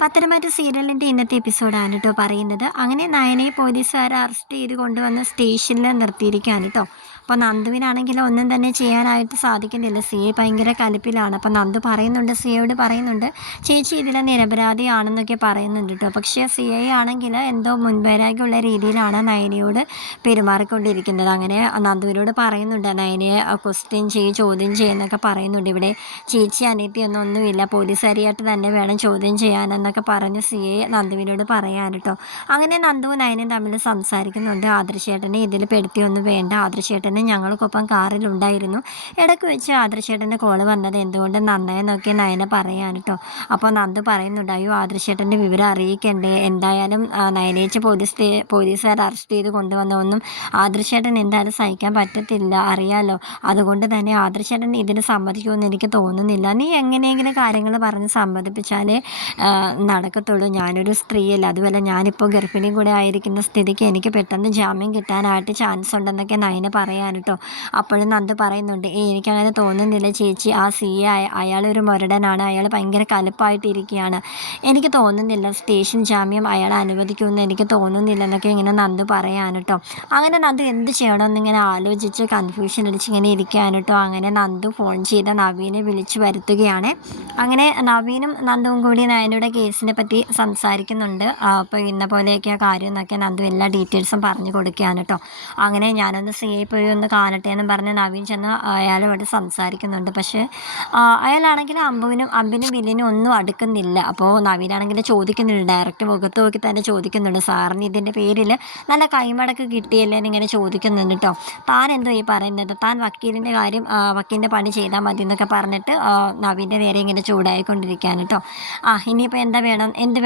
പത്തനംതിട്ട സീരിയലിൻ്റെ ഇന്നത്തെ എപ്പിസോഡാണ് കേട്ടോ പറയുന്നത്. അങ്ങനെ നയനയെ പോലീസുകാർ അറസ്റ്റ് ചെയ്ത് കൊണ്ടുവന്ന് സ്റ്റേഷനിൽ നിർത്തിയിരിക്കുകയാണ് കേട്ടോ. അപ്പോൾ നന്ദുവിനാണെങ്കിൽ ഒന്നും തന്നെ ചെയ്യാനായിട്ട് സാധിക്കുന്നില്ല. സിയെ ഭയങ്കര കലിപ്പിലാണ്. അപ്പോൾ നന്ദു പറയുന്നുണ്ട്, സിയോട് പറയുന്നുണ്ട്, ചേച്ചി ഇതിൽ നിരപരാധിയാണെന്നൊക്കെ പറയുന്നുണ്ട് കേട്ടോ. പക്ഷേ സിയെ ആണെങ്കിൽ എന്തോ മുൻപരാഗമുള്ള രീതിയിലാണ് നയനയോട് പെരുമാറിക്കൊണ്ടിരിക്കുന്നത്. അങ്ങനെ നന്ദുവിനോട് പറയുന്നുണ്ട്, നയനയെ ചോദ്യം ചെയ്യുന്നൊക്കെ പറയുന്നുണ്ട്. ഇവിടെ ചേച്ചി ഒന്നുമില്ല, പോലീസുകാരിയായിട്ട് തന്നെ വേണം ചോദ്യം ചെയ്യാനെന്നൊക്കെ പറഞ്ഞ് സിയെ നന്ദുവിനോട് പറയാൻ കേട്ടോ. അങ്ങനെ നന്ദുവും നയനും തമ്മിൽ സംസാരിക്കുന്നുണ്ട്. ആദർശേട്ടനെ ഇതിൽ പെടുത്തിയൊന്നും വേണ്ട, ആദർശേട്ടന് ഞങ്ങൾക്കൊപ്പം കാറിലുണ്ടായിരുന്നു, ഇടയ്ക്ക് വെച്ച് ആദർശേട്ടൻ്റെ കോള് വന്നത് എന്തുകൊണ്ട് നന്നായെന്നൊക്കെ നയന പറയാൻ കേട്ടോ. അപ്പോൾ നന്ദു പറയുന്നുണ്ട്, അയ്യോ ആദർശേട്ടൻ്റെ വിവരം അറിയിക്കണ്ടേ, എന്തായാലും നയനേച്ച് പോലീസുകാർ അറസ്റ്റ് ചെയ്ത് കൊണ്ടുവന്നൊന്നും ആദർശേട്ടൻ എന്തായാലും സഹിക്കാൻ പറ്റത്തില്ല, അറിയാലോ. അതുകൊണ്ട് തന്നെ ആദർശേട്ടൻ ഇതിന് സമ്മതിക്കുമെന്ന് എനിക്ക് തോന്നുന്നില്ല. നീ എങ്ങനെയെങ്കിലും കാര്യങ്ങൾ പറഞ്ഞ് സമ്മതിപ്പിച്ചാലേ നടക്കത്തുള്ളൂ. ഞാനൊരു സ്ത്രീയല്ല, അതുപോലെ ഞാനിപ്പോൾ ഗർഭിണിയും കൂടെ ആയിരിക്കുന്ന സ്ഥിതിക്ക് എനിക്ക് പെട്ടെന്ന് ജാമ്യം കിട്ടാനായിട്ട് ചാൻസ് ഉണ്ടെന്നൊക്കെ നയന പറയാൻ കേട്ടോ. അപ്പോഴും നന്ദു പറയുന്നുണ്ട്, എനിക്കങ്ങനെ തോന്നുന്നില്ല ചേച്ചി, ആ അയാളൊരു മുരടനാണ്, അയാൾ ഭയങ്കര കലിപ്പായിട്ടിരിക്കുകയാണ്, എനിക്ക് തോന്നുന്നില്ല സ്റ്റേഷൻ ജാമ്യം അയാൾ അനുവദിക്കുമെന്ന് എനിക്ക് തോന്നുന്നില്ല എന്നൊക്കെ ഇങ്ങനെ നന്ദു പറയാൻ കേട്ടോ. അങ്ങനെ നന്ദു എന്ത് ചെയ്യണമെന്നിങ്ങനെ ആലോചിച്ച് കൺഫ്യൂഷൻ അടിച്ച് ഇങ്ങനെ ഇരിക്കാൻ കേട്ടോ. അങ്ങനെ നന്ദു ഫോൺ ചെയ്ത നവീനെ വിളിച്ചു വരുത്തുകയാണ്. അങ്ങനെ നവീനും നന്ദുവും കൂടി നയനയുടെ കേസിനെ പറ്റി സംസാരിക്കുന്നുണ്ട്. അപ്പോൾ ഇന്ന പോലെയൊക്കെ കാര്യം എന്നൊക്കെ നന്ദു എല്ലാ ഡീറ്റെയിൽസും പറഞ്ഞു കൊടുക്കുകയാണ് കേട്ടോ. അങ്ങനെ ഞാനൊന്ന് സിയെ പോയി ഒന്ന് കാണട്ടെ എന്നും പറഞ്ഞ് നവീൻ ചെന്ന് അയാളുമായിട്ട് സംസാരിക്കുന്നുണ്ട്. പക്ഷേ അയാളാണെങ്കിൽ അമ്പിനും വില്ലിനും ഒന്നും അടുക്കുന്നില്ല. അപ്പോൾ നവീനാണെങ്കിൽ ചോദിക്കുന്നുണ്ട്, ഡയറക്റ്റ് മുഖത്ത് നോക്കി തന്നെ ചോദിക്കുന്നുണ്ട്, സാറിന് ഇതിൻ്റെ പേരിൽ നല്ല കൈമടക്ക് കിട്ടിയല്ലേ എന്നിങ്ങനെ ചോദിക്കുന്നുണ്ട് കേട്ടോ. താൻ എന്തോ ഈ പറയുന്നത്, താൻ വക്കീലിൻ്റെ കാര്യം വക്കീലിൻ്റെ പണി ചെയ്താൽ മതി എന്നൊക്കെ പറഞ്ഞിട്ട് നവീൻ്റെ നേരെ ഇങ്ങനെ ചൂടായിക്കൊണ്ടിരിക്കുകയാണ് കേട്ടോ. ഇനിയിപ്പോൾ എന്ത്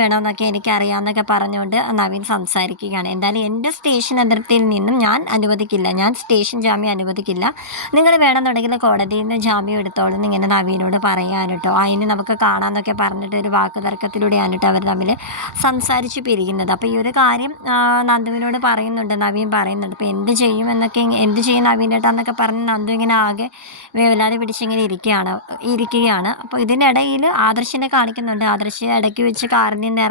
വേണമെന്നൊക്കെ എനിക്കറിയാമെന്നൊക്കെ പറഞ്ഞുകൊണ്ട് നവീൻ സംസാരിക്കുകയാണ്. എന്തായാലും എൻ്റെ സ്റ്റേഷൻ അതിർത്തിയിൽ നിന്നും ഞാൻ അനുവദിക്കില്ല, ഞാൻ സ്റ്റേഷൻ ജാമ്യം അനുവദിക്കില്ല, നിങ്ങൾ വേണമെന്നുണ്ടെങ്കിൽ കോടതിയിൽ നിന്ന് ജാമ്യം എടുത്തോളൂ എന്നിങ്ങനെ നവീനോട് പറയാൻ കേട്ടോ. അതിന് നമുക്ക് കാണാമെന്നൊക്കെ പറഞ്ഞിട്ട് ഒരു വാക്ക് തർക്കത്തിലൂടെയാണ് കേട്ടോ അവർ തമ്മിൽ സംസാരിച്ച് പിരിക്കുന്നത്. അപ്പോൾ ഈ ഒരു കാര്യം നന്ദുവിനോട് പറയുന്നുണ്ട്, നവീൻ പറയുന്നുണ്ട്. അപ്പോൾ എന്ത് ചെയ്യും നവീനേട്ടാന്നൊക്കെ പറഞ്ഞ് നന്ദു ഇങ്ങനെ ആകെ വേവലാതെ പിടിച്ചിങ്ങനെ ഇരിക്കുകയാണ്. അപ്പോൾ ഇതിനിടയിൽ ആദർശിനെ കാണിക്കുന്നുണ്ട്. ആദർശ് ഇടയ്ക്ക് വെച്ച് കാറിൽ നിന്ന്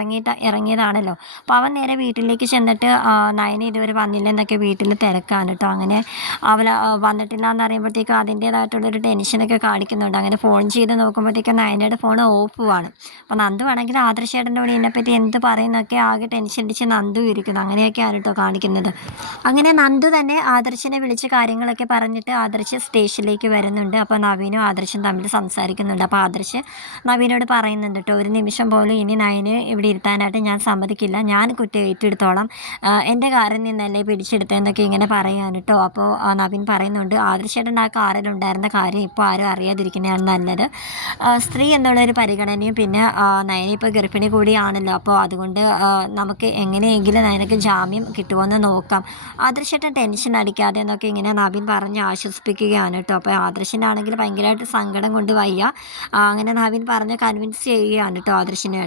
ഇറങ്ങിയതാണല്ലോ. അപ്പോൾ അവൻ നേരെ വീട്ടിലേക്ക് ചെന്നിട്ട് നയന ഇതുവരെ വന്നില്ലെന്നൊക്കെ വീട്ടിൽ തിരക്കാണ് കേട്ടോ. അങ്ങനെ അവൾ വന്നിട്ടില്ല എന്ന് അറിയുമ്പോഴത്തേക്കും അതിൻ്റേതായിട്ടുള്ളൊരു ടെൻഷനൊക്കെ കാണിക്കുന്നുണ്ട്. അങ്ങനെ ഫോൺ ചെയ്ത് നോക്കുമ്പോഴത്തേക്കും നയനയുടെ ഫോൺ ഓഫുമാണ്. അപ്പോൾ നന്ദു ആണെങ്കിൽ ആദർശേട്ടനോട് ഇതിനെപ്പറ്റി എന്ത് പറയുന്നൊക്കെ ആകെ ടെൻഷൻ അടിച്ച് നന്ദു ഇരിക്കുന്നു. അങ്ങനെയൊക്കെയാണ് കേട്ടോ കാണിക്കുന്നത്. അങ്ങനെ നന്ദു തന്നെ ആദർശിനെ വിളിച്ച് കാര്യങ്ങളൊക്കെ പറഞ്ഞിട്ട് ആദർശ് സ്റ്റേഷനിലേക്ക് വരുന്നുണ്ട്. അപ്പോൾ നവീനും ആദർശും തമ്മിൽ സംസാരിക്കുന്നുണ്ട്. അപ്പോൾ ആദർശ് നവീനോട് പറയുന്നുണ്ട് കേട്ടോ, ഒരു നിമിഷം പോലും ഇനി നയന് ഇവിടെ ഇരുത്താനായിട്ട് ഞാൻ സമ്മതിക്കില്ല, ഞാൻ കുറ്റം ഏറ്റെടുത്തോളാം, എൻ്റെ കാറിൽ നിന്നല്ലേ പിടിച്ചെടുത്തതെന്നൊക്കെ ഇങ്ങനെ പറയാൻ കേട്ടോ. അപ്പോൾ നവീൻ പറയുന്നുണ്ട്, ആദർശേട്ടൻ്റെ ആ കാറിലുണ്ടായിരുന്ന കാര്യം ഇപ്പോൾ ആരും അറിയാതിരിക്കുന്നതാണ് നല്ലത്, സ്ത്രീ എന്നുള്ളൊരു പരിഗണനയും പിന്നെ നയന ഇപ്പോൾ ഗർഭിണി കൂടിയാണല്ലോ, അപ്പോൾ അതുകൊണ്ട് നമുക്ക് എങ്ങനെയെങ്കിലും നയനക്ക് ജാമ്യം കിട്ടുമോയെന്ന് നോക്കാം, ആദർശേട്ടൻ ടെൻഷൻ അടിക്കാതെ എന്നൊക്കെ ഇങ്ങനെ നവീൻ പറഞ്ഞ് ആശ്വസിപ്പിക്കുകയാണ് കേട്ടോ. അപ്പോൾ ആദർശനാണെങ്കിൽ ഭയങ്കരമായിട്ട് സങ്കടം കൊണ്ട് വയ്യ. അങ്ങനെ നവീൻ പറഞ്ഞ് കൺവിൻസ് ചെയ്യുകയാണ് കേട്ടോ ആദർശിനെ.